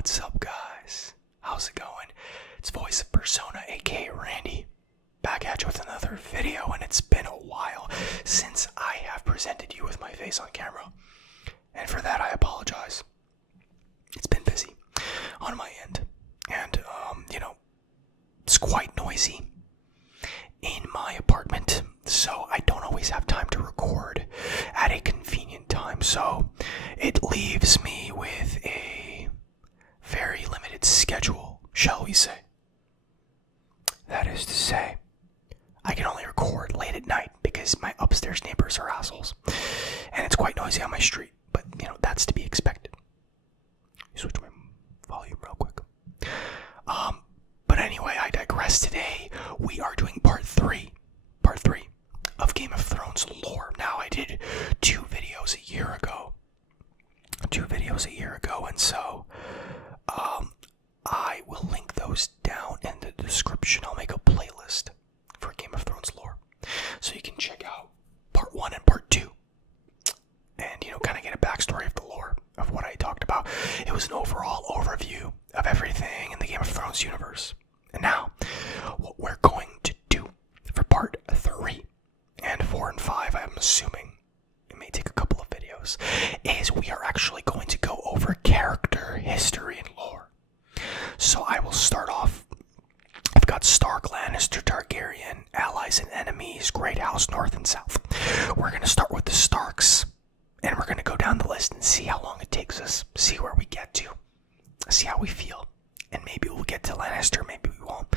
What's up, guys? How's it going? It's Voice of Persona, aka Randy, back at you with another video, and it's been a while since I have presented you with my face on camera, and for that I apologize. It's been busy on my end, and it's quite noisy in my apartment, so I don't always have time to record at a convenient time, so it leaves me with a very limited schedule, shall we say. That is to say, I can only record late at night because my upstairs neighbors are assholes, and it's quite noisy on my street, but that's to be expected. Switch my volume real quick. But anyway, I digress. Today we are doing part 3 of Game of Thrones lore. Now, I did two videos a year ago, and so I will link those down in the description. I'll make a playlist for Game of Thrones lore, so you can check out part 1 and part 2, and kind of get a backstory of the lore of what I talked about. It was an overall overview of everything in the Game of Thrones universe. And now, what we're going to do for part 3 and 4 and 5, I'm assuming it may take a couple of videos, is we are actually going to go over character history and lore. So I will start off. I've got Stark, Lannister, Targaryen, allies and enemies, Great House, North and South. We're going to start with the Starks, and we're going to go down the list and see how long it takes us, see where we get to, see how we feel. And maybe we'll get to Lannister, maybe we won't.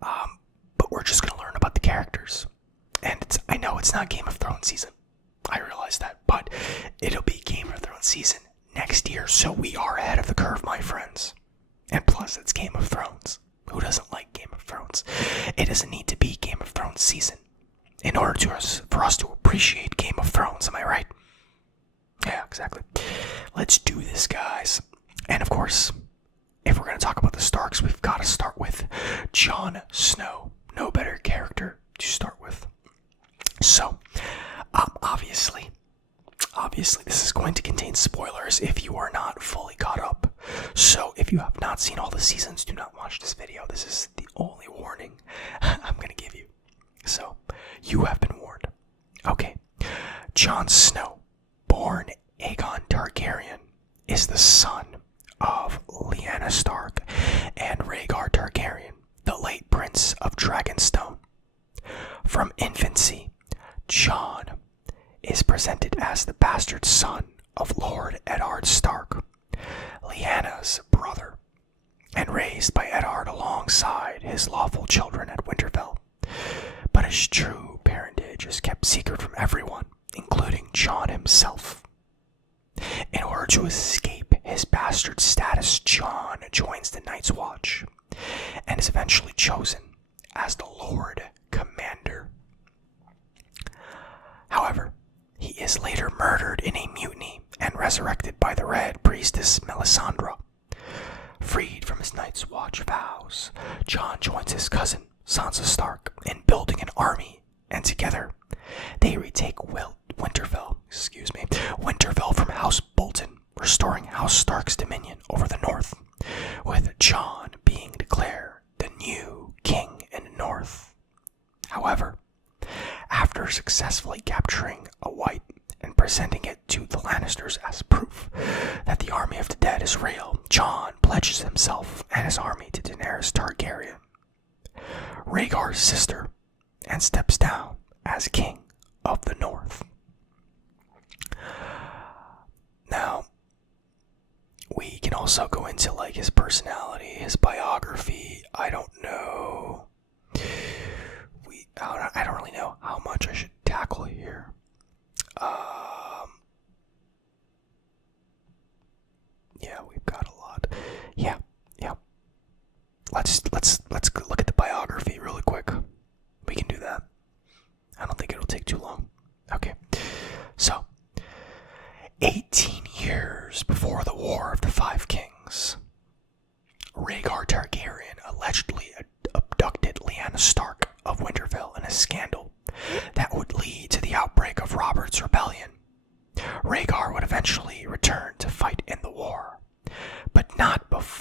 But we're just going to learn about the characters. And I know it's not Game of Thrones season. I realize that. But it'll be Game of Thrones season next year. So we are ahead of the curve, my friends. And plus, it's Game of Thrones. Who doesn't like Game of Thrones? It doesn't need to be Game of Thrones season in order for us to appreciate Game of Thrones. Am I right? Yeah, exactly. Let's do this, guys. And of course, if we're going to talk about the Starks, we've got to start with Jon Snow. No better character to start with. So, obviously, this is going to contain spoilers if you are not fully caught up. So, if you have not seen all the seasons, do not watch this video. This is the only warning I'm going to give you. So, you have been warned. Okay, Jon Snow, born Aegon Targaryen, is the son of Lyanna Stark and Rhaegar Targaryen, the late Prince of Dragonstone. From infancy, Jon is presented as the bastard son of Lord Eddard Stark, Lyanna's brother, and raised by Eddard alongside his lawful children at Winterfell. But his true parentage is kept secret from everyone, including Jon himself. In order to escape his bastard status, Jon joins the Night's Watch and is eventually chosen as the Lord Commander. However, he is later murdered in a mutiny and resurrected by the Red Priestess Melisandre. Freed from his Night's Watch vows, Jon joins his cousin, Sansa Stark, in building an army, and together they retake Winterfell from House Bolton, restoring House Stark's dominion over the North, with Jon being declared the new king in the North. However, after successfully capturing a white and presenting it to the Lannisters as proof that the army of the dead is real, Jon pledges himself and his army to Daenerys Targaryen, Rhaegar's sister, and steps down as king of the North. Now, we can also go into his personality, his biography. I don't know. I don't really know how much I should tackle here. Yeah, we've got a lot. Yeah. Let's look at the biography really quick. We can do that. I don't think it'll take too long. Okay. So, 18 years before the War of the Five Kings, Rhaegar Targaryen allegedly abducted Lyanna Stark of Winterfell in a scandal that would lead to the outbreak of Robert's Rebellion. Rhaegar would eventually return to fight in the war, but not before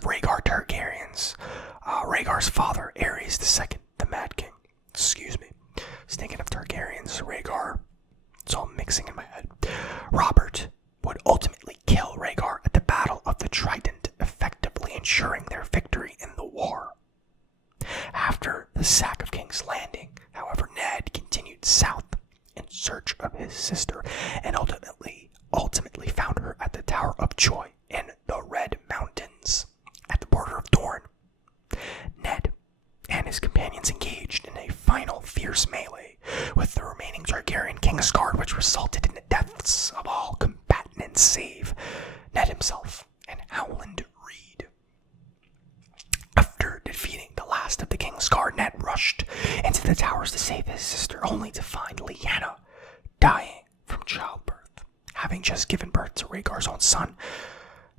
of Rhaegar Targaryens. Rhaegar's father, Aerys II, the Mad King. Excuse me. I was thinking of Targaryens, Rhaegar. It's all mixing in my head. Robert would ultimately kill Rhaegar at the Battle of the Trident, effectively ensuring their victory in the war. After the sack of King's Landing, however, Ned continued south in search of his sister and ultimately found her at the Tower of Joy in the Red Mountains at the border of Dorne. Ned and his companions engaged in a final fierce melee with the remaining Targaryen Kingsguard, which resulted in the deaths of all combatants save Ned himself and Howland Reed. After defeating the last of the Kingsguard, Ned rushed into the towers to save his sister, only to find Lyanna dying from childbirth, having just given birth to Rhaegar's own son.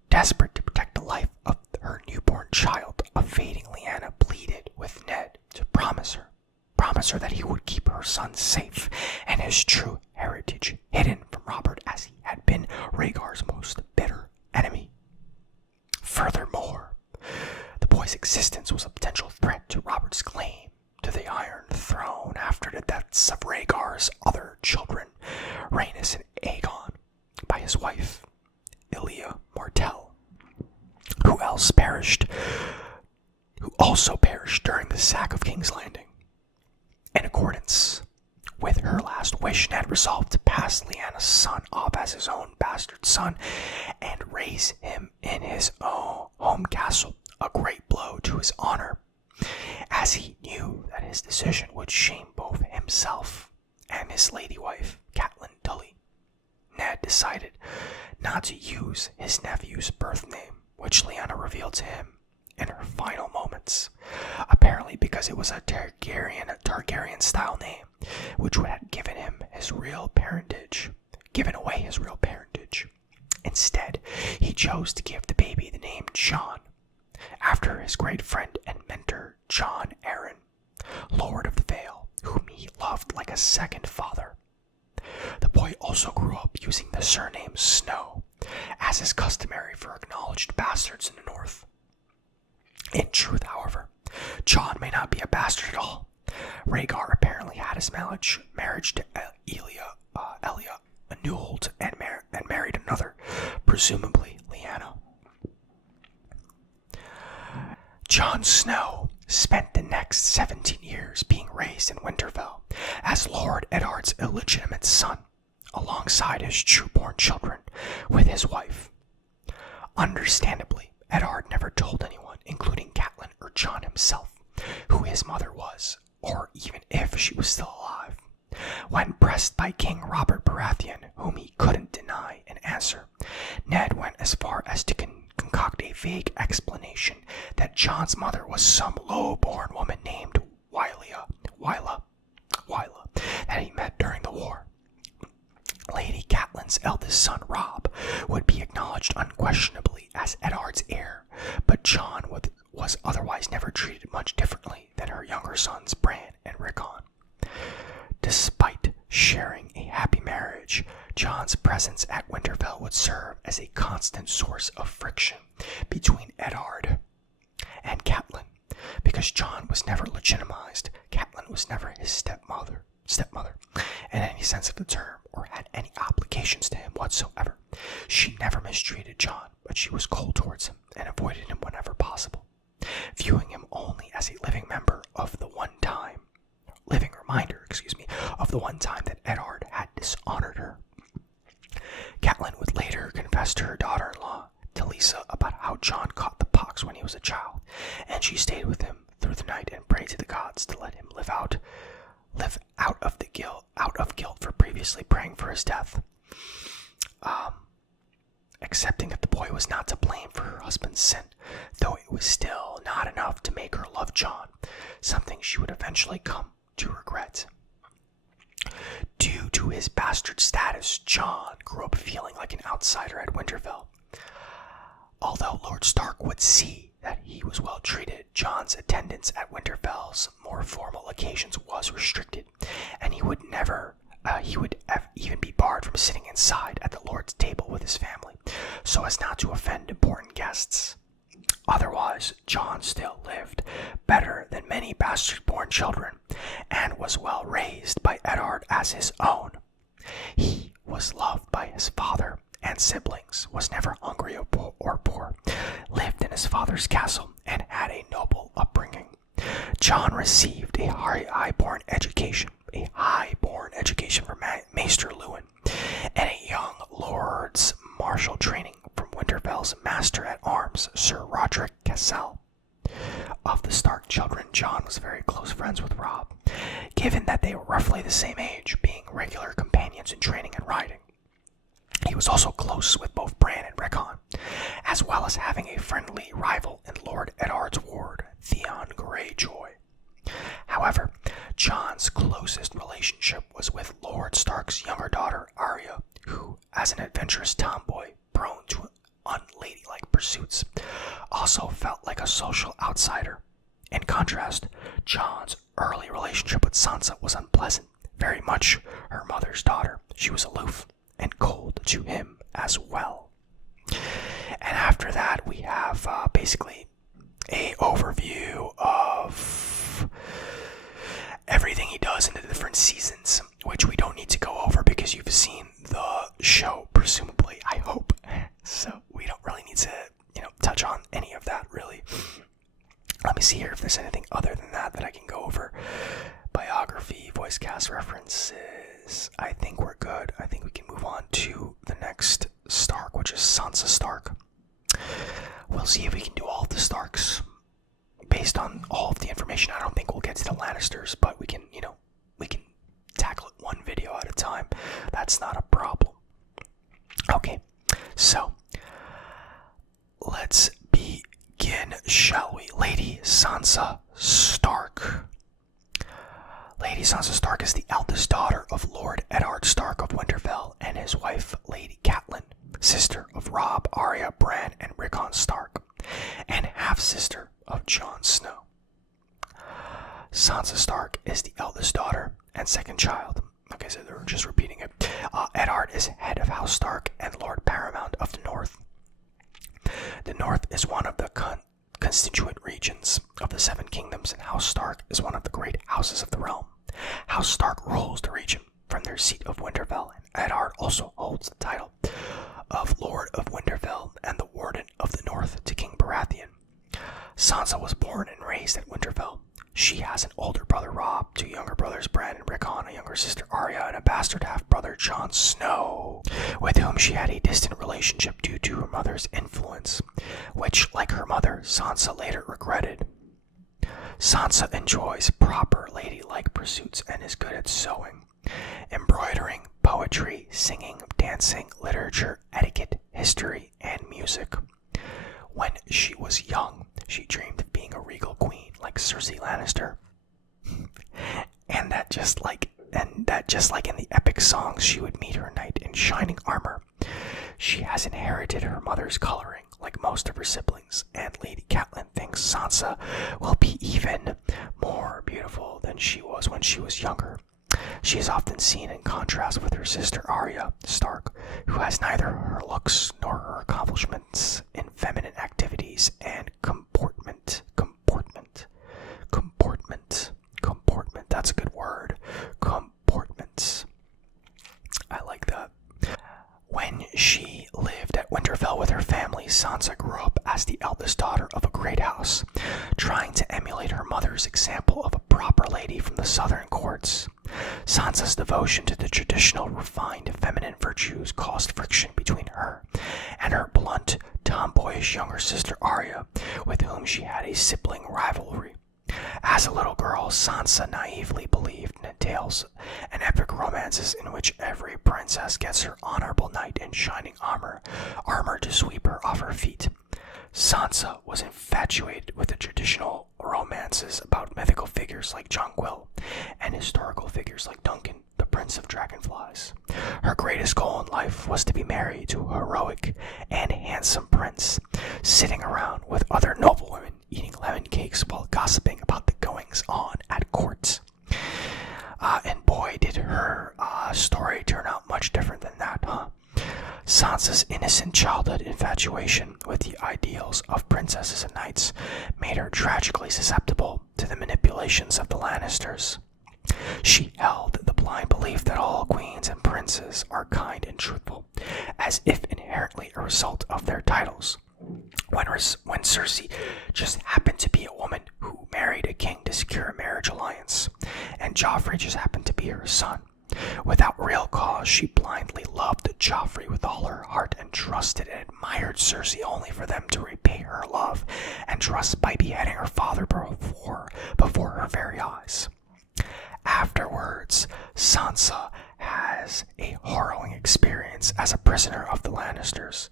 Desperate to protect the life of her newborn child, a fading Lyanna pleaded with Ned to promise her that he would keep her son safe and his true heritage hidden from Robert, as he had been Rhaegar's most bitter enemy. Furthermore, the boy's existence was a potential threat to Robert's claim to the Iron Throne after the deaths of Rhaegar's other children, Rhaenys and Aegon, by his wife, Elia Martell, who also perished during the sack of King's Landing. In accordance with her last wish, Ned resolved to pass Lyanna's son off as his own bastard son and raise him in his own home castle, a great blow to his honor, as he knew that his decision would shame both himself and his lady wife, Catelyn Tully. Ned decided not to use his nephew's birth name, which Lyanna revealed to him in her final moments, apparently because it was a Targaryen-style name, which would have given away his real parentage. Instead, he chose to give the baby the name Jon, after his great friend and mentor, Jon Arryn, Lord of the Vale, whom he loved like a second father. The boy also grew up using the surname Snow, as is customary for acknowledged bastards in the North. In truth, however, Jon may not be a bastard at all. Rhaegar apparently had his marriage to Elia annulled and married another, presumably Lyanna. Jon Snow spent the next 17 years being raised in Winterfell as Lord Eddard's illegitimate son, alongside his true-born children, with his wife. Understandably, Eddard never told anyone, including Catelyn or Jon himself, who his mother was, or even if she was still alive. When pressed by King Robert Baratheon, whom he couldn't deny an answer, Ned went as far as to concoct a vague explanation that Jon's mother was some low-born woman named Wylla, that he met during the war. Lady Catelyn's eldest son, Robb, would be acknowledged unquestionably as Eddard's heir, but Jon was otherwise never treated much differently than her younger sons, Bran and Rickon. Despite sharing a happy marriage, Jon's presence at Winterfell would serve as a constant source of friction between Eddard and Catelyn. Because Jon was never legitimized, Catelyn was never his stepmother in any sense of the term, or had any obligations to him whatsoever. She never mistreated Jon, but she was cold towards him and avoided him whenever possible, viewing him only as a living reminder of the one time that Eddard had dishonored her. Catelyn would later confess to her daughter-in-law, Talisa, about how Jon caught the pox when he was a child, and she stayed with him through the night and prayed to the gods to let him live out of guilt for previously praying for his death. Accepting that the boy was not to blame for her husband's sin, though it was still not enough to make her love Jon, something she would eventually come to regret. Due to his bastard status, Jon grew up feeling like an outsider at Winterfell. Although Lord Stark would see that he was well treated, Jon's attendance at Winterfell's more formal occasions was restricted, and he would even be barred from sitting inside at the Lord's table with his family, so as not to offend important guests. Otherwise, Jon still lived better than many bastard-born children, and was well raised by Eddard as his own. He was loved by his father and siblings, was never hungry or poor, lived in his father's castle, and had a noble upbringing. Jon received a high-born education from Maester Lewin, and a young lord's martial training from Winterfell's master-at-arms, Sir Roderick Cassel. Of the Stark children, Jon was very close friends with Robb, given that they were roughly the same age, being regular companions in training and riding. He was also close with both Bran and Rickon, as well as having a friendly rival in Lord Eddard's ward, Theon Greyjoy. However, Jon's closest relationship was with Lord Stark's younger daughter, Arya, who, as an adventurous tomboy prone to unladylike pursuits, also felt like a social outsider. In contrast, Jon's early relationship with Sansa was unpleasant, very much her mother's daughter. She was aloof and cold to him as well. And after that, we have basically a overview of everything he does in the different seasons, which we don't need to go over because you've seen the show, presumably, I hope. So we don't really need to, touch on any of that, really. Let me see here if there's anything other than that I can go over. Biography, voice cast references. I think we're good. I think we can move on to the next Stark, which is Sansa Stark. We'll see if we can do all of the Starks based on all of the information. I don't think we'll get to the Lannisters, but we can, we can tackle it one video at a time. That's not a problem. Okay, so let's begin, shall we? Lady Sansa Stark. Lady Sansa Stark is the eldest daughter of Lord Eddard Stark of Winterfell and his wife, Lady Catelyn, sister of Robb, Arya, Bran, and Rickon Stark, and half-sister of Jon Snow. Sansa Stark is the eldest daughter and second child. Okay, so they're just repeating it. Eddard is head of House Stark and Lord Paramount of the North. The North is one of the constituent regions of the Seven Kingdoms, and House Stark is one of the great houses of the realm. House Stark rules the region from their seat of Winterfell, and Eddard also holds the title of Lord of Winterfell and the Warden of the North to King Baratheon. Sansa was born and raised at Winterfell. She has an older brother, Robb, two younger brothers, Bran and Rickon, a younger sister, Arya, and a bastard half-brother, Jon Snow, with whom she had a distant relationship due to her mother's influence, which, like her mother, Sansa later regretted. Sansa enjoys proper ladylike pursuits and is good at sewing, embroidering, poetry, singing, dancing, literature, etiquette, history, and music. When she was young, she dreamed of being a regal queen like Cersei Lannister, and that just like in the epic songs, she would meet her knight in shining armor. She has inherited her mother's coloring, like most of her siblings, and Lady Catelyn thinks Sansa will be even more beautiful than she was when she was younger. She is often seen in contrast with her sister Arya Stark, who has neither her looks nor her accomplishments in feminine activities and comportment. That's a good word. Comportment. I like that. When she lived at Winterfell with her family, Sansa grew up as the eldest daughter of a great house, trying to emulate her mother's example of a proper lady from the southern courts. Sansa's devotion to the traditional, refined feminine virtues caused friction between her and her blunt, tomboyish younger sister Arya, with whom she had a sibling rivalry. As a little girl, Sansa naively believed in tales and epic romances in which every princess gets her honorable knight in shining armor to sweep her off her feet. Sansa was infatuated with the traditional romances about mythical figures like Jonquil and historical figures like Duncan, the Prince of Dragonflies. Her greatest goal in life was to be married to a heroic and handsome prince, sitting around with other noblewomen eating lemon cakes while gossiping about the goings-on at court. And boy, did her story turn out much different than that, huh? Sansa's innocent childhood infatuation with the ideals of princesses and made her tragically susceptible to the manipulations of the Lannisters. She held the blind belief that all queens and princes are kind and truthful, as if inherently a result of their titles. When Cersei just happened to be a woman who married a king to secure a marriage alliance, and Joffrey just happened to be her son. Without real cause, she blindly loved Joffrey with all her heart and trusted and admired Cersei only for them to repay her love and trust by beheading her father before her very eyes. Afterwards, Sansa has a harrowing experience as a prisoner of the Lannisters,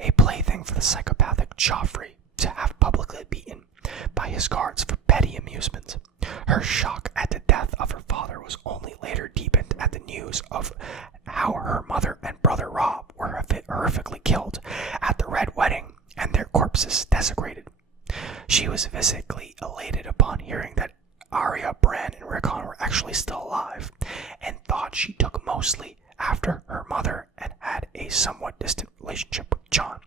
a plaything for the psychopathic Joffrey to have publicly beaten by his guards for petty amusement. Her shock at the death of her father was only later deepened at the news of how her mother and brother Robb were horrifically killed at the Red Wedding and their corpses desecrated. She was physically elated upon hearing that Arya, Bran, and Rickon were actually still alive, and thought she took mostly after her mother and had a somewhat distant relationship with Jon.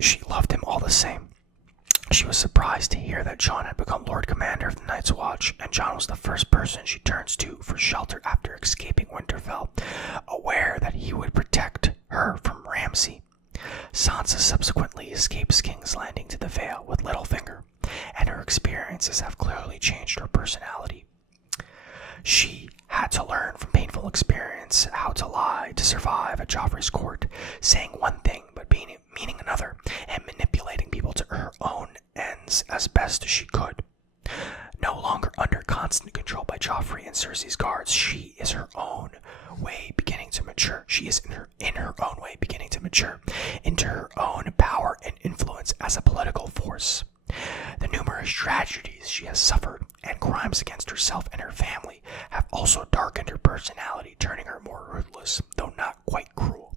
She loved him all the same. She was surprised to hear that Jon had become Lord Commander of the Night's Watch, and Jon was the first person she turns to for shelter after escaping Winterfell, aware that he would protect her from Ramsay. Sansa subsequently escapes King's Landing to the Vale with Littlefinger, and her experiences have clearly changed her personality. She had to learn from painful experience how to lie to survive at Joffrey's court, saying one thing but meaning another, and manipulating people to her own ends as best as she could. No longer under constant control by Joffrey and Cersei's guards, she is her own way beginning to mature. She is in her own way beginning to mature into her own power and influence as a political force. The numerous tragedies she has suffered and crimes against herself and her family have also darkened her personality, turning her more ruthless, though not quite cruel.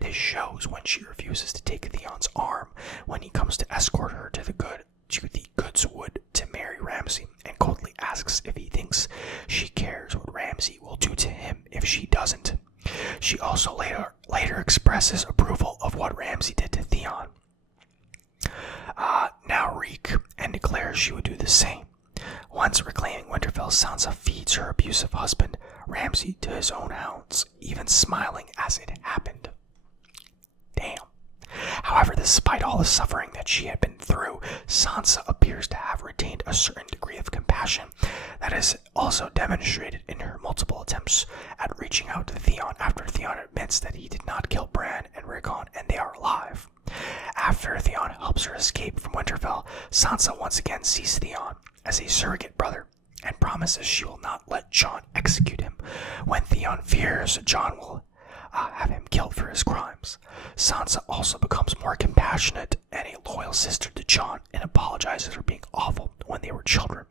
This shows when she refuses to take Theon's arm when he comes to escort her to the Goodswood to marry Ramsay, and coldly asks if he thinks she cares what Ramsay will do to him if she doesn't. She also later expresses approval of what Ramsay did to Theon. Now Reek, and declares she would do the same. Once reclaiming Winterfell, Sansa feeds her abusive husband, Ramsay, to his own hounds, even smiling as it happened. Damn. However, despite all the suffering that she had been through, Sansa appears to have retained a certain degree of compassion that is also demonstrated in her multiple attempts at reaching out to Theon after Theon admits that he did not kill Bran and Rickon and they are alive. After Theon helps her escape from Winterfell, Sansa once again sees Theon as a surrogate brother and promises she will not let Jon execute him. When Theon fears Jon will have him killed for his crimes, Sansa also becomes more compassionate and a loyal sister to Jon and apologizes for being awful when they were children.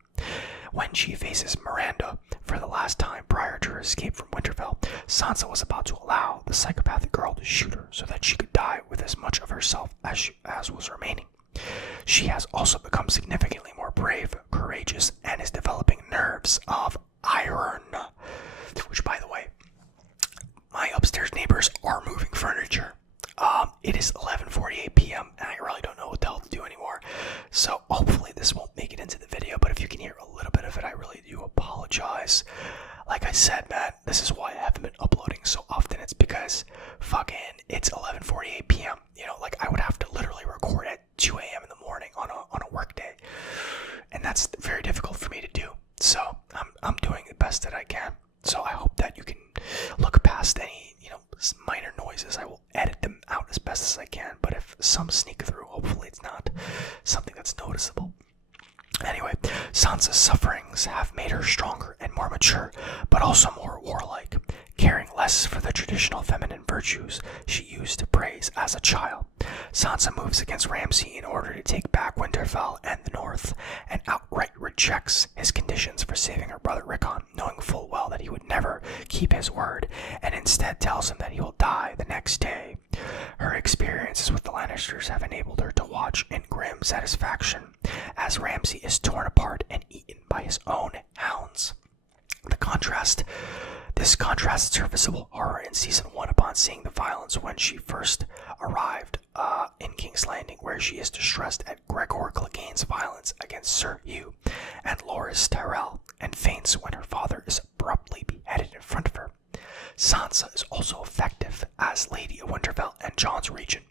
When she faces Miranda for the last time prior to her escape from Winterfell, Sansa was about to allow the psychopathic girl to shoot her so that she could die with as much of herself as was remaining. She has also become significantly more brave, courageous, and is developing nerves of iron. Which, by the way, my upstairs neighbors are moving furniture. It is 11:48 p.m. and I really don't know what the hell to do anymore. So hopefully this won't make it into the video, but if you can hear a little bit of it, I really do apologize. Like I said, man, this is why I haven't been uploading so often. It's because it's 11:48 p.m. You know, like I would have to literally record at 2 a.m. in the morning on a work day. And that's very difficult for me to do. So I'm doing the best that I can. So I hope that you can look past any, minor noises. I will edit them out as best as I can, but if some sneak through, hopefully it's not something that's noticeable. Anyway, Sansa's sufferings have made her stronger and more mature, but also more warlike, caring less for the traditional feminine virtues she used to praise as a child. Sansa moves against Ramsay in order to take back Winterfell and the North, and outright rejects his conditions for saving her brother Rickon, knowing full well that he would never keep his word, and instead tells him that he will die the next day. Her experiences with the Lannisters have enabled her to watch in grim satisfaction as Ramsay is torn apart and eaten by his own hounds. This contrast surface of horror in season 1 upon seeing the violence when she first arrived in King's Landing, where she is distressed at Gregor Clegane's violence against Sir Hugh and Loras Tyrell, and faints when her father is abruptly beheaded in front of her. Sansa is also effective as Lady of Winterfell and Jon's region,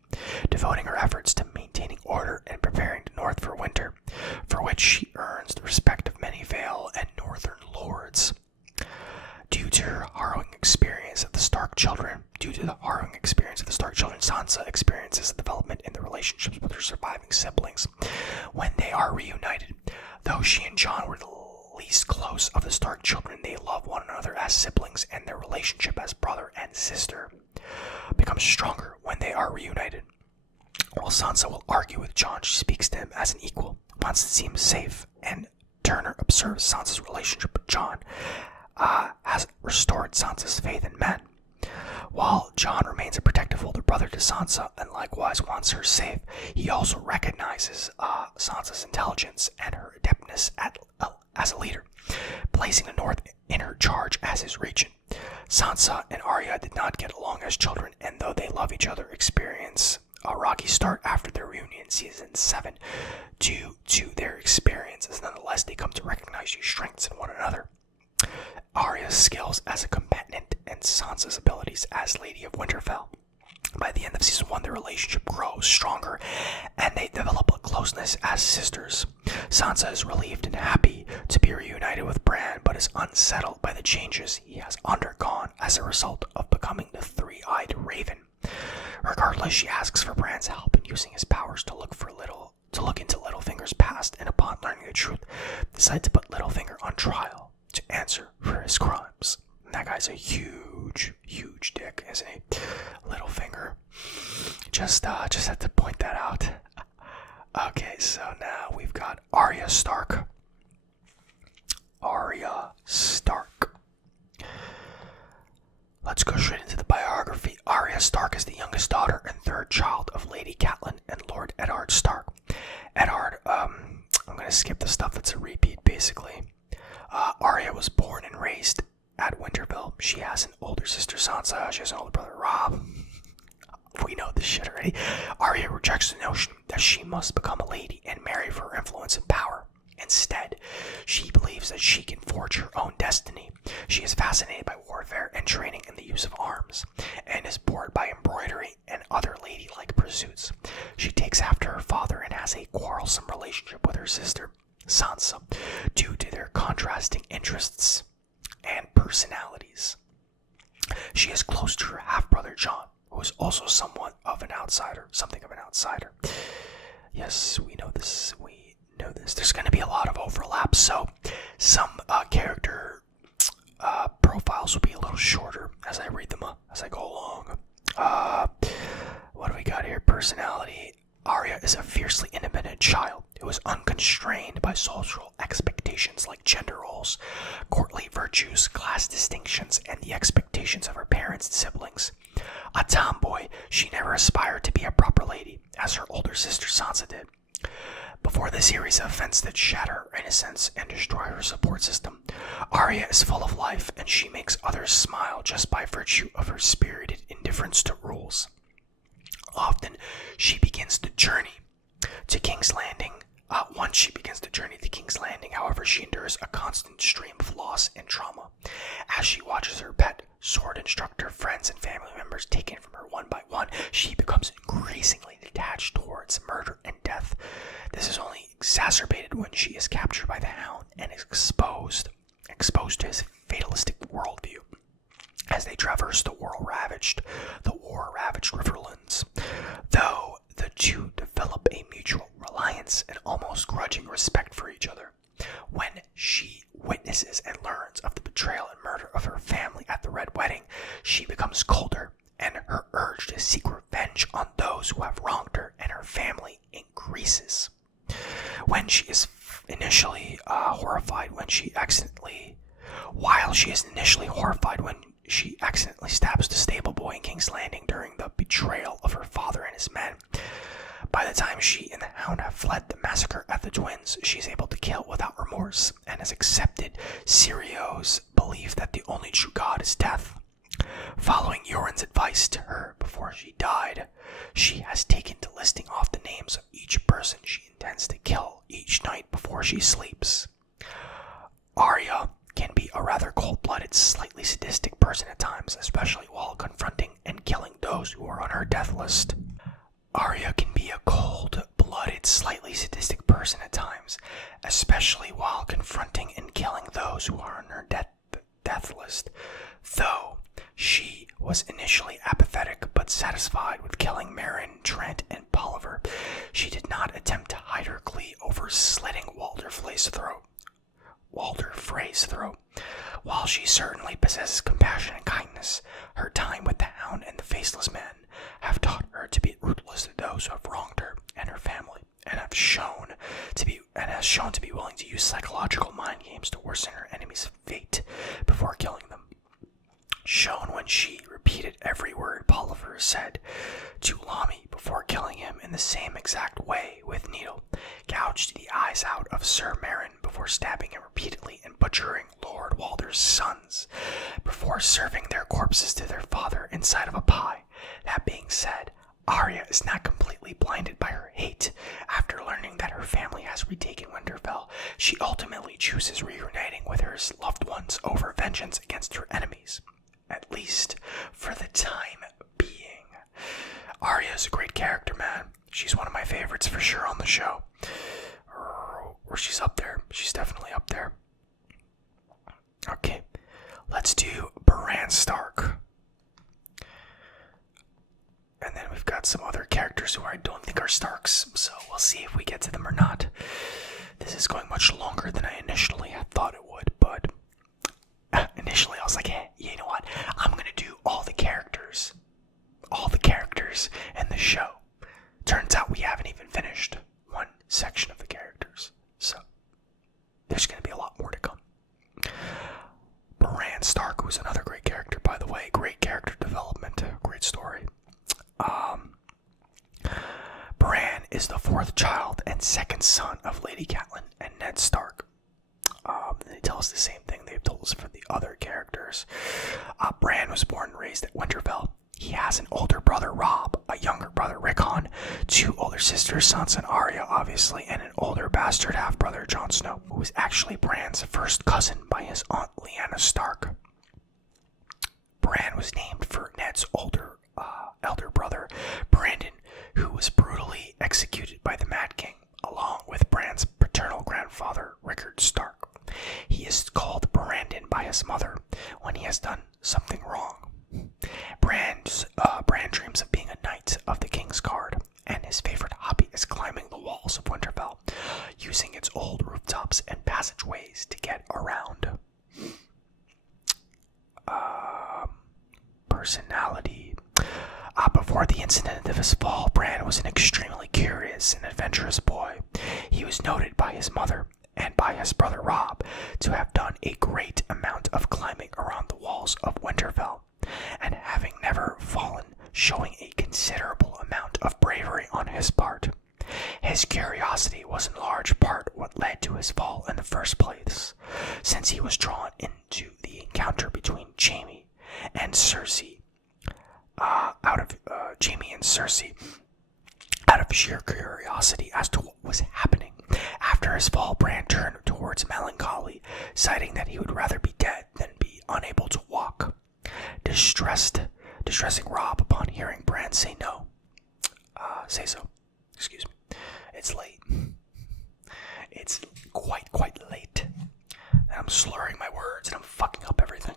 devoting her efforts to maintaining order and preparing the North for winter, for which she earns the respect of many Vale and Northern lords. Due to the harrowing experience of the Stark children, Sansa experiences a development in the relationships with her surviving siblings when they are reunited. Though she and Jon were the least close of the Stark children, they love one another as siblings, and their relationship as brother and sister becomes stronger when they are reunited. While Sansa will argue with Jon, she speaks to him as an equal, wants to seem safe, and Turner observes Sansa's relationship with Jon has restored Sansa's faith in men. While Jon remains a protective older brother to Sansa and likewise wants her safe, he also recognizes Sansa's intelligence and her adeptness as a leader, placing the North in her charge as his regent. Sansa and Arya did not get along as children, and though they love each other, experience a rocky start after their reunion in season 7 due to their experiences. Nonetheless, they come to recognize these strengths in one another. Arya's skills as a combatant and Sansa's abilities as Lady of Winterfell. By the end of season 1, their relationship grows stronger and they develop a closeness as sisters. Sansa is relieved and happy to be reunited with Bran, but is unsettled by the changes he has undergone as a result of becoming the three-eyed raven. Regardless, she asks for Bran's help in using his powers to look into Littlefinger's past, and upon learning the truth, decide to put Littlefinger on trial to answer for his crimes. And that guy's a huge dick, isn't he? Littlefinger. Just had to point that out. Okay, so now we've got Arya Stark. Let's go straight into the biography. Arya Stark is the youngest daughter and third child of Lady Catelyn and Lord Eddard Stark. Eddard, I'm going to skip the stuff that's a repeat, basically. Arya was born and raised at Winterfell. She has an older sister, Sansa. She has an older brother, Robb. We know this shit already. Arya rejects the notion that she must become a lady and marry for her influence and power. Instead, she believes that she can forge her own destiny. She is fascinated by warfare and training in the use of arms, and is bored by embroidery and other ladylike pursuits. She takes after her father and has a quarrelsome relationship with her sister, Sansa, due to their contrasting interests and personalities. She is close to her half-brother Jon, who is also something of an outsider. Yes, we know this. There's going to be a lot of overlap, so some character profiles will be a little shorter as I read them as I go along. What do we got here? Personality. Arya is a fiercely independent child who is unconstrained by social expectations like gender roles, courtly virtues, class distinctions, and the expectations of her parents and siblings. A tomboy, she never aspired to be a proper lady, as her older sister Sansa did. Before the series of events that shatter her innocence and destroy her support system, Arya is full of life, and she makes others smile just by virtue of her spirited indifference to rules. Often, she begins the journey to King's Landing. Once she begins the journey to King's Landing, however, she endures a constant stream of loss and trauma. As she watches her pet, sword instructor, friends, and family members taken from her one by one, she becomes increasingly detached towards murder and death. This is only exacerbated when she is captured by the Hound and is exposed to his fatalistic worldview. As they traverse the war-ravaged riverlands, though the two develop a mutual reliance and almost grudging respect for each other. When she witnesses and learns of the betrayal and murder of her family at the Red Wedding, she becomes colder, and her urge to seek revenge on those who have wronged her and her family increases. While she is initially horrified when she accidentally stabs the stable boy in King's Landing during the betrayal of her father and his men. By the time she and the Hound have fled the massacre at the Twins, she is able to kill without remorse and has accepted Sirio's belief that the only true god is death. Following Yoren's advice to her before she died, she has taken to listing off the names of each person she intends to kill each night before she sleeps. Arya can be a rather cold-blooded, slightly sadistic person at times, especially while confronting and killing those who are on her death list. Arya can be a cold-blooded, slightly sadistic person at times, especially while confronting and killing those who are on her death list. Though she was initially apathetic but satisfied with killing Meryn, Trent, and Polliver, she did not attempt to hide her glee over slitting Walder Frey's throat. While she certainly possesses compassion and kindness, her time with the Hound and the Faceless Man have taught her to be ruthless to those who have wronged her and her family, and has shown to be willing to use psychological mind games to worsen her enemy's fate before killing them. Shown when she repeated every word Polliver said to Lamy before killing him in the same exact way with Needle, gouged the eyes out of Sir Meryn before stabbing him repeatedly and butchering Lord Walder's sons before serving their corpses to their father inside of a pie. That being said, Arya is not completely blinded by her hate. After learning that her family has retaken Winterfell, she ultimately chooses reuniting with her loved ones over vengeance against her enemies. At least for the time being. Arya is a great character, man. She's one of my favorites for sure on the show. Or she's up there. She's definitely up there. Okay, let's do Bran Stark. And then we've got some other characters who I don't think are Starks, so we'll see if we get to them or not. This is going much longer than I initially had thought it would, but initially I was like, hey, you know what? I'm going to do all the characters in the show. Turns out we haven't even finished one section of the characters, so there's going to be a lot more to come. Bran Stark, who's another great character, by the way. Great character development, great story. Bran is the fourth child and second son of Lady Catelyn and Ned Stark. They tell us the same thing they've told us for the other characters. Bran was born and raised at Winterfell. He has an older brother, Robb, a younger brother, Rickon, two older sisters, Sansa and Arya, obviously, and an older bastard half-brother, Jon Snow, who is actually Bran's first cousin by his aunt, Lyanna Stark. Bran was named for Ned's elder brother, Brandon, who was brutally executed by the Mad King, along with Bran's paternal grandfather, Rickard Stark. He is called Brandon by his mother when he has done something wrong. Bran dreams of being a knight of the King's Guard, and his favorite hobby is climbing the walls of Winterfell, using its old rooftops and passageways to get around. Personality. Before the incident of his fall, Bran was an extremely curious and adventurous boy. He was noted by his mother and by his brother Robb to have done a great amount of climbing around the walls of Winterfell, and having never fallen, showing a considerable amount of bravery on his part. His curiosity was in large part what led to his fall in the first place, since he was drawn into the encounter between Jaime and Cersei, out of sheer curiosity as to what was happening. After his fall, Bran turned towards melancholy, citing that he would rather be dead than be unable to walk. Distressing Robb upon hearing Bran say so. Excuse me. It's late. It's quite late. And I'm slurring my words and I'm fucking up everything.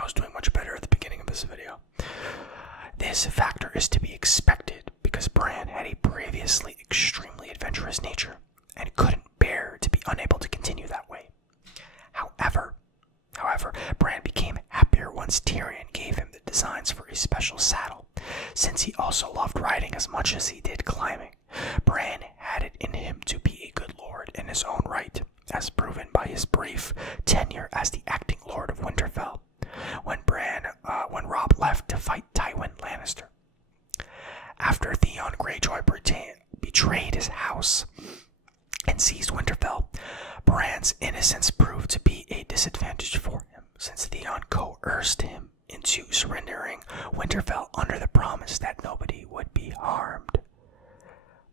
I was doing much better at the beginning of this video. This factor is to be expected because Bran had a previously extremely adventurous nature and couldn't bear to be unable to continue that way. However, Bran became happier once Tyrion gave him the designs for a special saddle, since he also loved riding as much as he did climbing. Bran had it in him to be a good lord in his own right, as proven by his brief tenure as the acting Lord of Winterfell, when Robb left to fight Tywin Lannister. After Theon Greyjoy betrayed his house and seized Winterfell, Bran's innocence proved to be a disadvantage for him. since Theon coerced him into surrendering Winterfell under the promise that nobody would be harmed.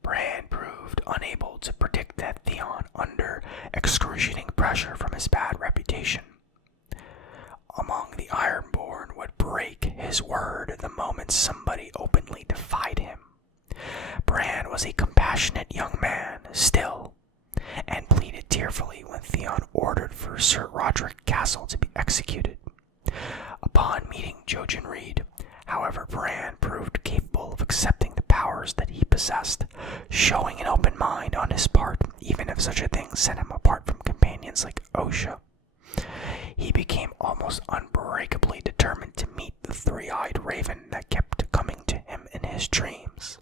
Bran proved unable to predict that Theon, under excruciating pressure from his bad reputation among the Ironborn, would break his word the moment somebody openly defied him. Bran was a compassionate young man still, and pleaded tearfully when Theon ordered for Sir Roderick Castle to be executed. Upon meeting Jojen Reed, however, Bran proved capable of accepting the powers that he possessed, showing an open mind on his part, even if such a thing set him apart from companions like Osha. He became almost unbreakably determined to meet the three-eyed raven that kept coming to him in his dreams,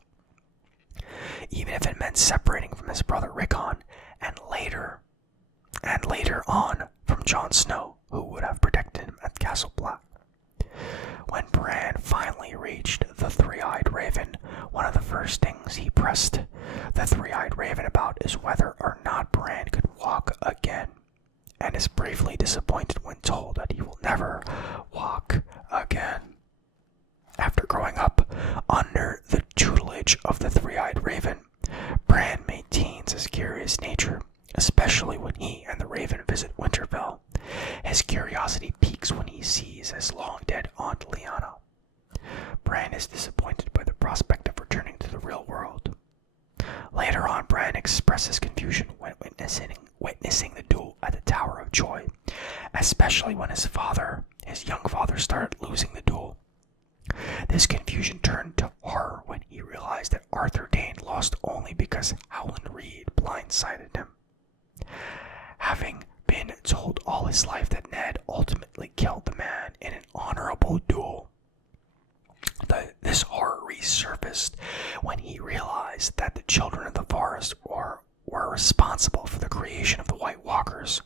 even if it meant separating from his brother Rickon, and later on from Jon Snow, who would have protected him at Castle Black. When Bran finally reached the three-eyed raven, one of the first things he pressed the three-eyed raven about is whether or not Bran could walk again, and is bravely disappointed when told that he will never walk again. After growing up under the tutelage of the three-eyed raven, Bran maintains his curious nature, especially when he and the raven visit Winterfell. His curiosity peaks when he sees his long-dead aunt Lyanna. Bran is disappointed by the prospect of returning to the real world. Later on, Bran expresses confusion when witnessing the duel at the Tower of Joy, especially when his young father, started losing the duel. This confusion turned to horror when he realized that Arthur Dayne lost only because Howland Reed blindsided him. Having been told all his life that Ned ultimately killed the man in an honorable duel, this horror resurfaced when he realized that the children of the forest were responsible for the creation of the White Walkers,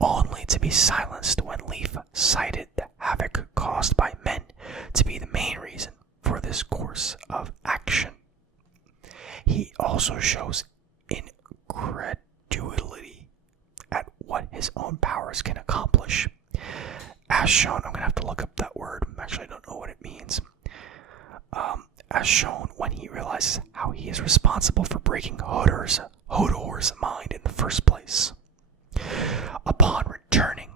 only to be silenced when Leaf cited the havoc caused by men to be the main reason for this course of action. He also shows incredulity at what his own powers can accomplish. As shown, I'm going to have to look up that word. Actually, I don't know what it means. As shown when he realizes how he is responsible for breaking Hodor's mind in the first place. Upon returning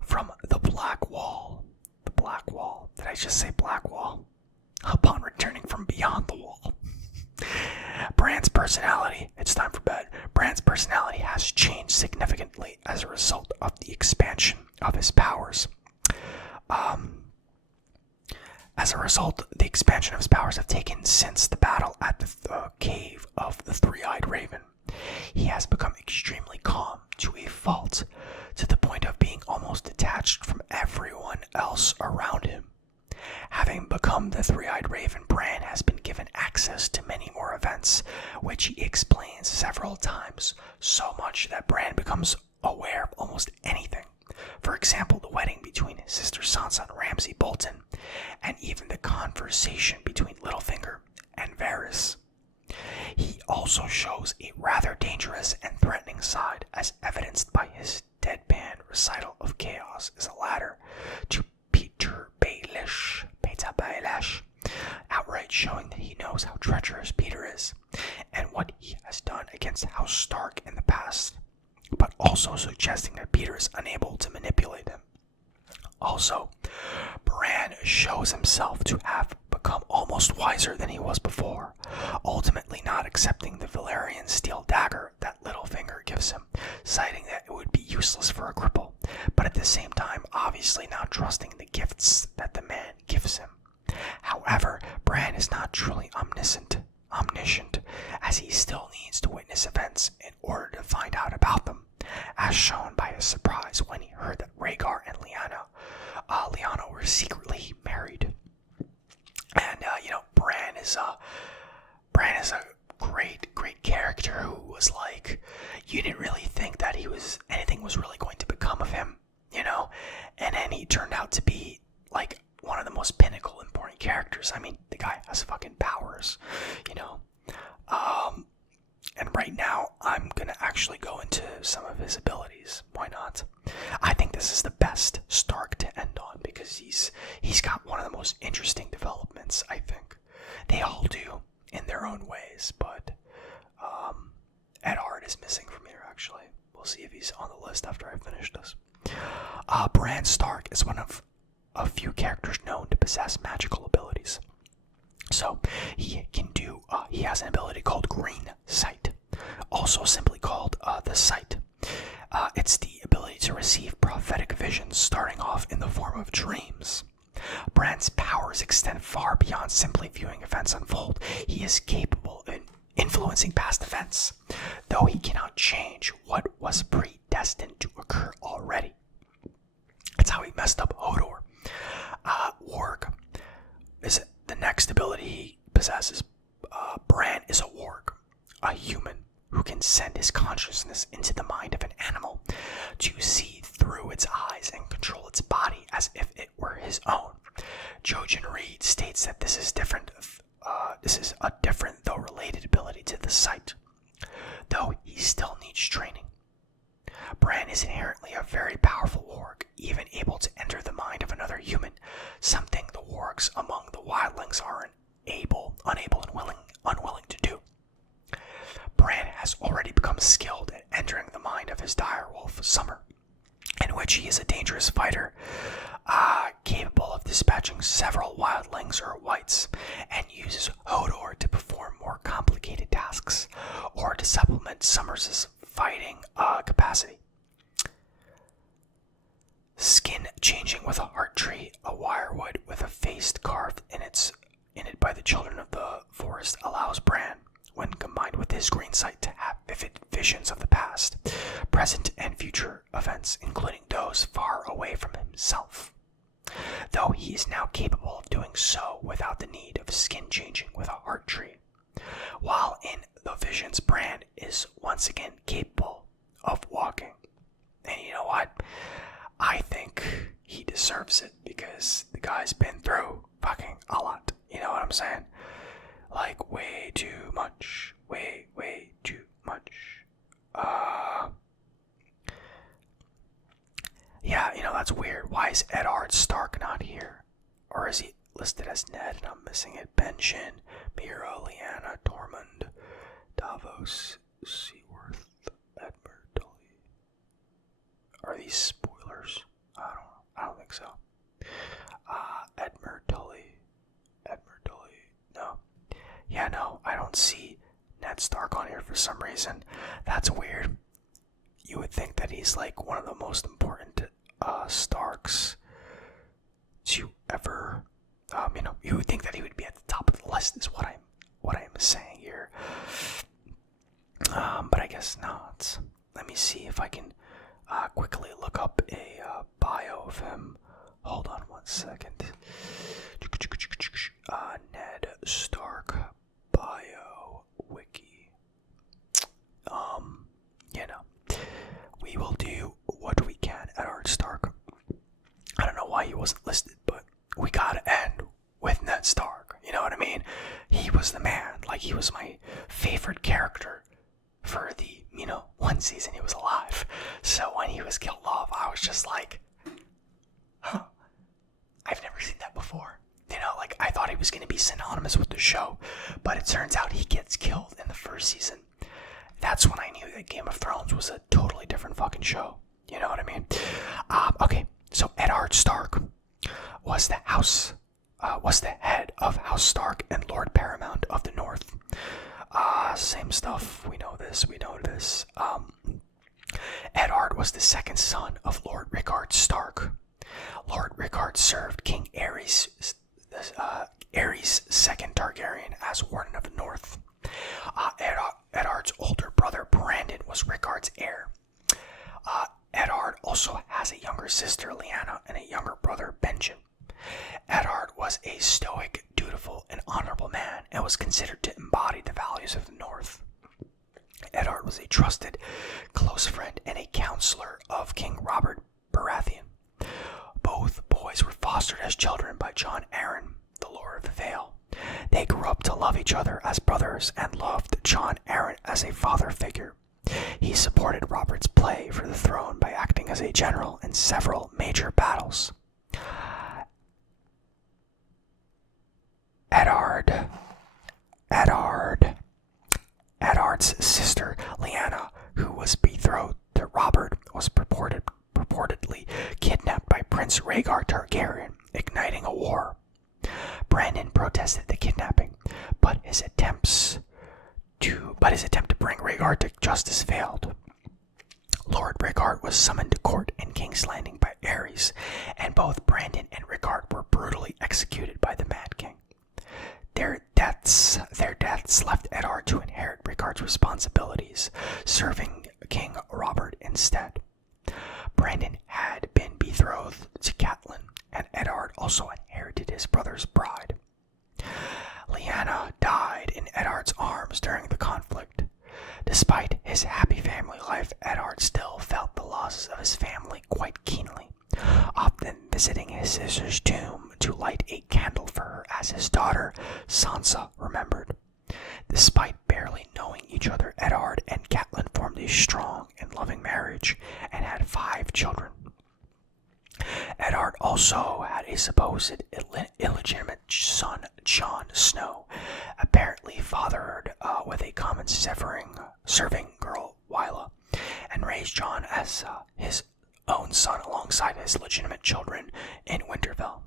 from the Black Wall, did I just say Black Wall? Upon returning from beyond the wall, Bran's personality has changed significantly as a result of the expansion of his powers. Have taken since the battle at the cave of the Three-Eyed Raven. He has become extremely calm to a fault, to the point of being almost detached from everyone else around him. Having become the Three-Eyed Raven, Bran has been given access to many more events, which he explains several times, so much that Bran becomes aware of almost anything. For example, the wedding between his sister Sansa and Ramsay Bolton, and even the conversation between Littlefinger and Varys. He also shows a rather dangerous and threatening side, as evidenced by his deadpan recital of chaos as a ladder to Peter Baelish, outright showing that he knows how treacherous Peter is, and what he has done against House Stark in the past, but also suggesting that Peter is unable to manipulate him. Also, Bran shows himself to have become almost wiser than he was before, ultimately not accepting the Valyrian steel dagger that Littlefinger gives him, citing that it would be useless for a cripple, but at the same time obviously not trusting the gifts that the man gives him. However, Bran is not truly omniscient, as he still needs to witness events in order to find out about them, as shown by his surprise when he heard that Rhaegar and Lyanna were secretly married. And Bran is a great character who was like, you didn't really think that anything was really going to become of him, and then he turned out to be like one of the most pinnacle important characters. I mean, the guy has fucking powers, and right now I'm gonna actually go into some of his abilities. Why not? I think this is the best Stark tale because he's got one of the most interesting developments, I think. They all do in their own ways, but Eddard is missing from here, actually. We'll see if he's on the list after I finish this. Bran Stark is one of a few characters known to possess magical abilities. So he has an ability called Green Sight, also simply called the Sight. It's the ability to receive prophetic visions starting off in the form of dreams. Bran's powers extend far beyond simply viewing events unfold. He is capable of influencing past events, though he cannot change what was predestined to occur already. That's how he messed up Hodor. Warg is the next ability he possesses. Bran is a warg, a human who can send his consciousness into the mind of an animal to see through its eyes and control its body as if it were his own. Jojen Reed states that this is different. This is a different though related ability to the Sight, though he still needs training. Bran is inherently a very powerful warg, even able to enter the mind of another human, something the wargs among the wildlings are unable and unwilling to do. Bran has already become skilled at entering the mind of his direwolf, Summer, in which he is a dangerous fighter, capable of dispatching several wildlings or whites, and uses Hodor to perform more complicated tasks, or to supplement Summer's fighting capacity. Skin changing with a heart tree, a wirewood with a face carved in it by the children of the forest, allows Bran, when combined with his green sight, to have vivid visions of the past, present, and future events, including those far away from himself. Though he is now capable of doing so without the need of skin changing with a heart tree. While in the visions, Bran is once again capable of walking. And you know what? I think he deserves it because the guy's been through fucking a lot. You know what I'm saying? Like, way too much. Way too much. Yeah, you know, that's weird. Why is Eddard Stark not here? Or is he listed as Ned and I'm missing it? Benjen, Mira, Lyanna, Tormund, Davos, Seaworth, Edmure, Tully. Are these spoilers? I don't think so. Edmure, Tully. No. Yeah, no, I don't see Ned Stark on here for some reason. That's weird. You would think that he's like one of the most important Starks to ever, you would think that he would be at the top of the list is what I'm saying here. But I guess not. Let me see if I can quickly look up a bio of him. Hold on one second. Ned Stark bio wiki. We will do what we can at Eddard Stark. I don't know why he wasn't listed, but we gotta end with Ned Stark. You know what I mean? He was the man. Like, he was my favorite character for the, one season he was alive. So when he was killed off, I was just like, huh, I've never seen that before. Like, I thought he was going to be synonymous with the show, but it turns out he gets killed in the first season. That's when I knew that Game of Thrones was a totally different fucking show. You know what I mean? Okay, so Eddard Stark was the head of House Stark and Lord Paramount of the North. Same stuff. We know this. Eddard was the second son of Lord Rickard Stark. Lord Rickard served King Aerys, second Targaryen, as Warden of the North. Eddard's older brother Brandon was Rickard's heir. Eddard also has a younger sister Lyanna and a younger brother Benjen. Eddard was a stoic, dutiful, and honorable man and was considered to embody the values of the North. Eddard was a trusted, close friend and a counselor of King Robert Baratheon. Both boys were fostered as children by Jon Arryn, the Lord of the Vale. They grew up to love each other as brothers and loved Jon Arryn as a father figure. He supported Robert's play for the throne by acting as a general in several major battles. Eddard. Eddard. Eddard's sister, Lyanna, who was betrothed to Robert, was purportedly kidnapped by Prince Rhaegar Targaryen, igniting a war. Brandon protested the kidnapping, but his attempt to bring Rhaegar to justice failed. Lord Rhaegar was summoned to court in King's Landing by Aerys, and both Brandon and Rhaegar were brutally executed by the Mad King. Their deaths left Eddard to inherit Rhaegar's responsibilities, serving King Robert instead. Brandon had been betrothed to Catelyn, and Eddard also inherited his brother's bride. Lyanna died in Eddard's arms during the conflict. Despite his happy family life, Eddard still felt the losses of his family quite keenly, often visiting his sister's tomb to light a candle for her as his daughter, Sansa, remembered. Despite barely knowing each other, Eddard and Catelyn formed a strong and loving marriage and had 5 children. Eddard also had a supposed illegitimate son, Jon Snow, apparently fathered with a common serving girl, Wylla, and raised Jon as his own son alongside his legitimate children in Winterfell.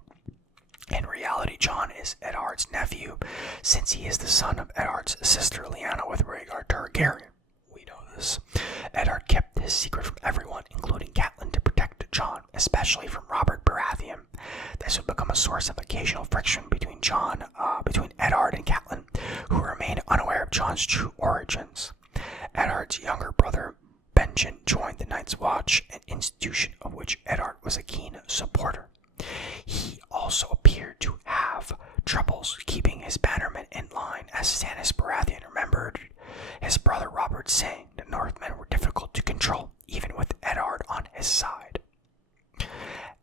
In reality, Jon is Eddard's nephew, since he is the son of Eddard's sister Lyanna with Rhaegar Targaryen. We know this. Eddard kept his secret from everyone, including Catelyn, to protect Jon, especially from Robert Baratheon. This would become a source of occasional friction between Eddard and Catelyn, who remained unaware of Jon's true origins. Eddard's younger brother, Benjen, joined the Night's Watch, an institution of which Eddard was a keen supporter. He also appeared to have troubles keeping his bannermen in line, as Stannis Baratheon remembered his brother Robert saying the Northmen were difficult to control, even with Eddard on his side.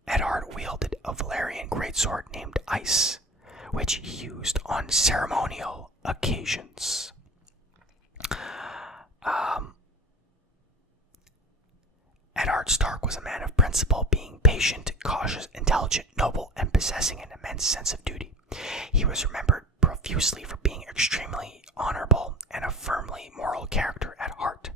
Eddard wielded a Valyrian greatsword named Ice, which he used on ceremonial occasions. Eddard Stark was a man of principle, being patient, cautious, intelligent, noble, and possessing an immense sense of duty. He was remembered profusely for being extremely honorable and a firmly moral character at heart.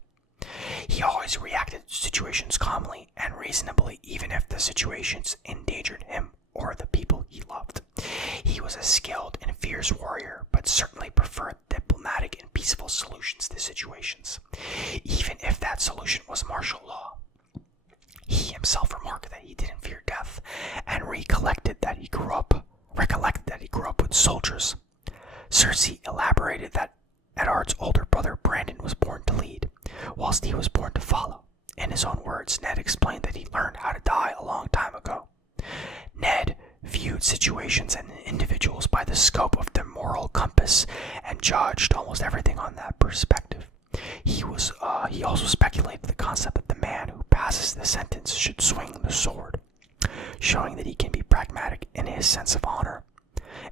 He always reacted to situations calmly and reasonably, even if the situations endangered him or the people he loved. He was a skilled and fierce warrior, but certainly preferred diplomatic and peaceful solutions to situations, even if that solution was martial law. He himself remarked that he didn't fear death, and recollected that he grew up with soldiers. Cersei elaborated that Eddard's older brother Brandon was born to lead, whilst he was born to follow. In his own words, Ned explained that he learned how to die a long time ago. Ned viewed situations and individuals by the scope of their moral compass and judged almost everything on that perspective. He also speculated the concept that the man who passes the sentence should swing the sword, showing that he can be pragmatic in his sense of honor.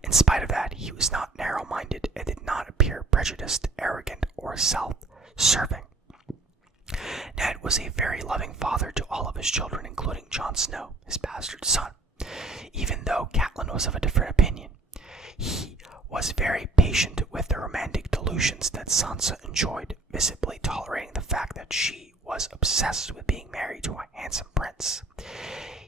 In spite of that, he was not narrow-minded and did not appear prejudiced, arrogant, or self-serving. Ned was a very loving father to all of his children, including Jon Snow, his bastard son. Even though Catelyn was of a different opinion, he was very patient with the romantic delusions that Sansa enjoyed, visibly tolerating the fact that she was obsessed with being married to a handsome prince.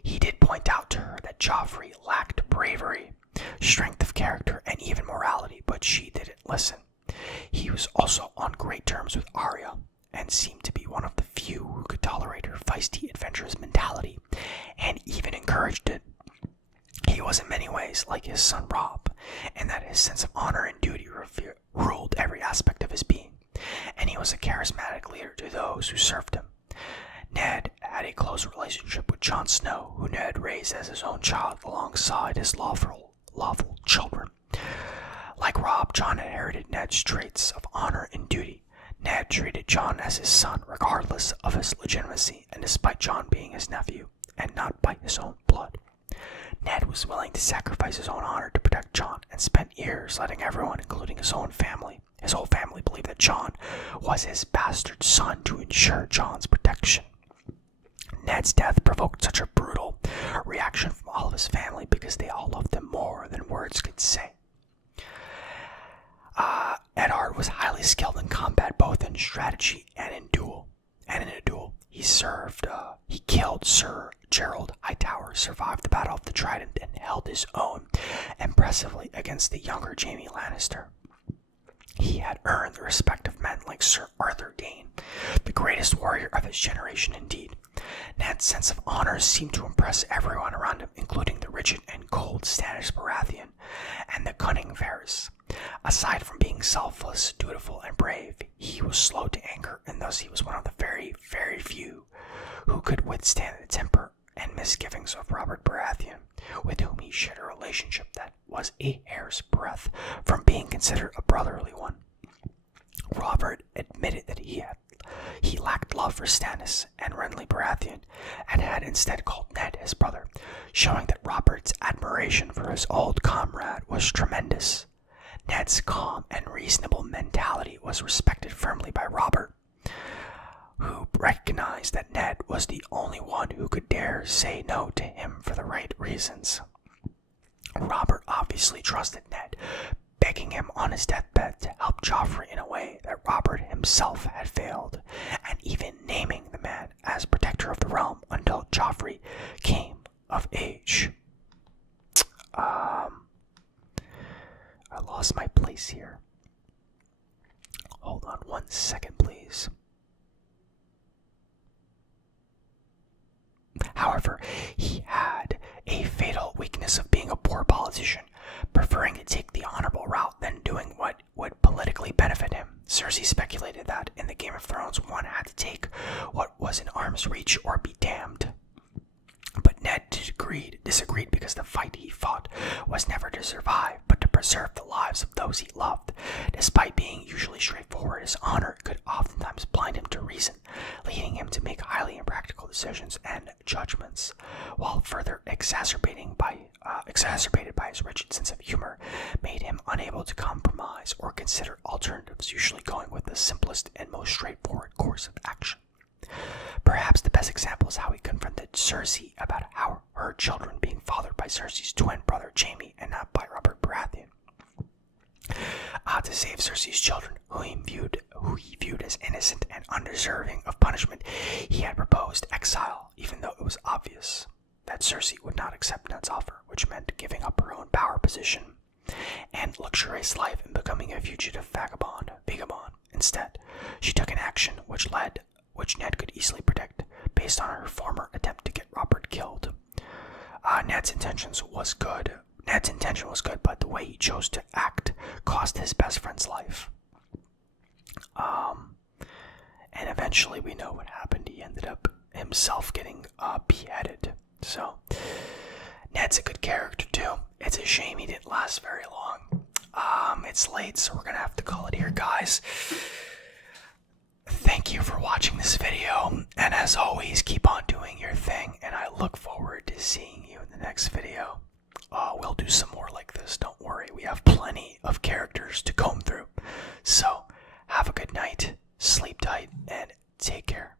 He did point out to her that Joffrey lacked bravery, strength of character, and even morality, but she didn't listen. He was also on great terms with Arya, and seemed to be one of the few who could tolerate her feisty, adventurous mentality, and even encouraged it. He was in many ways like his son Robb, in that his sense of honor and duty ruled every aspect of his being, and he was a charismatic leader to those who served him. Ned had a close relationship with Jon Snow, who Ned raised as his own child alongside his lawful children. Like Robb, Jon inherited Ned's traits of honor and duty. Ned treated Jon as his son, regardless of his legitimacy, and despite Jon being his nephew, and not by his own blood. Ned was willing to sacrifice his own honor to protect Jon, and spent years letting everyone, including his whole family, believe that Jon was his bastard son to ensure Jon's protection. Ned's death provoked such a brutal reaction from all of his family because they all loved him more than words could say. Eddard was highly skilled in combat, both in strategy and in duel. And in a duel, he killed Sir Gerald Hightower, survived the Battle of the Trident, and held his own impressively against the younger Jaime Lannister. He had earned the respect of men like Sir Arthur Dane, the greatest warrior of his generation indeed. Ned's sense of honor seemed to impress everyone around him, including the rigid and cold Stannis Baratheon and the cunning Varys. Aside from being selfless, dutiful, and brave, he was slow to anger, and thus he was one of the very, very few who could withstand the temper and misgivings of Robert Baratheon, with whom he shared a relationship that was a hair's breadth from being considered a brotherly one. Robert admitted that he lacked love for Stannis and Renly Baratheon, and had instead called Ned his brother, showing that Robert's admiration for his old comrade was tremendous. Ned's calm and reasonable mentality was respected firmly by Robert, who recognized that Ned was the only one who could dare say no to him for the right reasons. Robert obviously trusted Ned, begging him on his deathbed to help Joffrey in a way that Robert himself had failed, and even naming the man as protector of the realm until Joffrey came of age. I lost my place here. Hold on 1 second, please. However, he had a fatal weakness of being a poor politician, preferring to take the honorable route than doing what would politically benefit him. Cersei speculated that in the Game of Thrones one had to take what was in arm's reach or be damned. But Ned disagreed because the fight he fought was never to survive, but to preserve the lives of those he loved. Despite being usually straightforward, his honor could oftentimes blind him to reason, leading him to make highly impractical decisions and judgments, while further exacerbated by his rigid sense of humor, made him unable to compromise or consider alternatives, usually going with the simplest and most straightforward course of action. Perhaps the best example is how he confronted Cersei about how her children being fathered by Cersei's twin brother Jaime and not by Robert Baratheon. To save Cersei's children, who he viewed as innocent and undeserving of punishment, he had proposed exile, even though it was obvious that Cersei would not accept Ned's offer, which meant giving up her own power position and luxurious life and becoming a fugitive vagabond. Instead, she took an action which Ned could easily predict, based on her former attempt to get Robert killed. Ned's intention was good, but the way he chose to act cost his best friend's life. And eventually we know what happened. He ended up himself getting beheaded. So, Ned's a good character too. It's a shame he didn't last very long. It's late, so we're gonna have to call it here, guys. Thank you for watching this video, and as always, keep on doing your thing, and I look forward to seeing you in the next video. We'll do some more like this, don't worry. We have plenty of characters to comb through. So, have a good night, sleep tight, and take care.